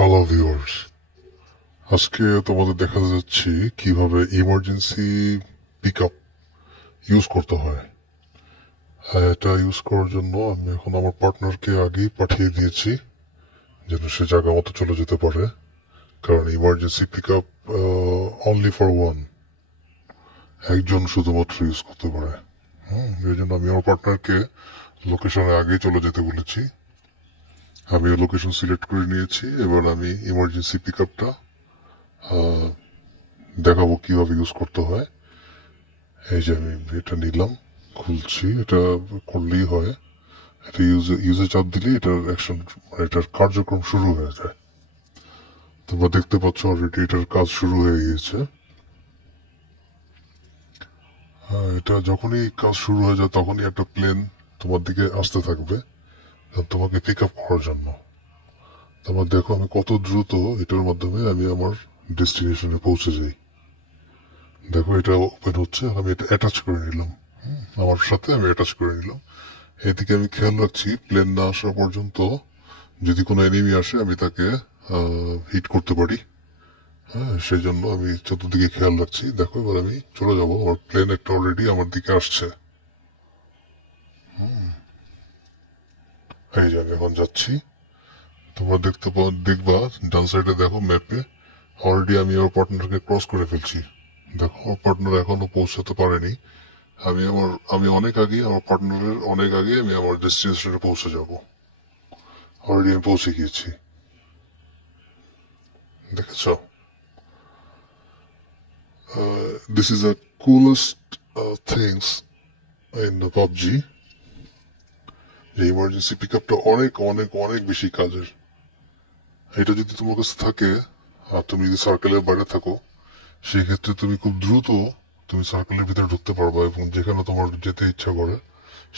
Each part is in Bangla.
হ্যালো ভিউয়ার্স, আজকে তোমাদের দেখা যাচ্ছে কিভাবে ইমার্জেন্সি পিকআপ ইউজ করতে হয়। এটা ইউজ করার জন্য আমি এখন আমার পার্টনারকে আগেই পাঠিয়ে দিয়েছি যেন সে জায়গা মতো চলে যেতে পারে, কারণ emergency pickup only for one, একজন শুধুমাত্র ইউজ করতে পারে। এই জন্য আমি আমার পার্টনারকে লোকেশনে আগেই চলে যেতে বলেছি। আমি লোকেশন সিলেক্ট করে নিয়েছি। এবার আমি ইমার্জেন্সি পিকআপটা দেখাবো কিভাবে ইউজ করতে হয়। এই যে আমি এটা নিলাম, খুলছি, এটা করলেই হয়। এটা ইউজে চাপ দিলেই এটার অ্যাকশন, এটার কার্যক্রম শুরু হয়ে যায়। তোমরা দেখতে পাচ্ছ অলরেডি এটার কাজ শুরু হয়ে গিয়েছে। এটা যখনই কাজ শুরু হয়ে যায় তখনই একটা প্লেন তোমার দিকে আসতে থাকবে তোমাকে পিক আপ করার জন্য। তোমরা দেখো আমি কত দ্রুত এটার মাধ্যমে আমি আমার ডেস্টিনেশনে পৌঁছে যাই। দেখো এটা ওপেন হচ্ছে, আমি এটা অ্যাটাচ করে নিলাম, আমার সাথে আমি অ্যাটাচ করে নিলাম। এদিকে আমি খেয়াল রাখছি প্লেন না আসা পর্যন্ত যদি কোনো এনিমি আসে আমি তাকে হিট করতে পারি। সেই জন্য আমি চতুর্দিকে খেয়াল রাখছি। দেখো এবার আমি চলে যাবো, আমার প্লেন একটা অলরেডি আমার দিকে আসছে। এই যে আমি এখন যাচ্ছি। তোমরা দেখবা ডান সাইডে দেখো ম্যাপে অলরেডি আমি আমার পার্টনারকে ক্রস করে ফেলছি। দেখো আমার পার্টনার এখনো পৌঁছাতে পারেনি। আমি অনেক আগে, আমার পার্টনারের অনেক আগে আমি আমার ডেস্টিনেশনে পৌঁছে যাব। অলরেডি আমি পৌঁছে গিয়েছি, দেখেছ। This is the coolest things in the PUBG. যে ইমার্জেন্সি পিক আপটা অনেক অনেক অনেক বেশি কাজের। এটা যদি তোমার কাছে থাকে আর তুমি যদি সার্কেলের বাইরে থাকো, সেক্ষেত্রে তুমি খুব দ্রুত তুমি সার্কেলের ভিতরে ঢুকতে পারবা এবং যেখানে তোমার যেতে ইচ্ছা করে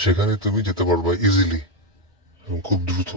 সেখানে তুমি যেতে পারবা ইজিলি এবং খুব দ্রুত।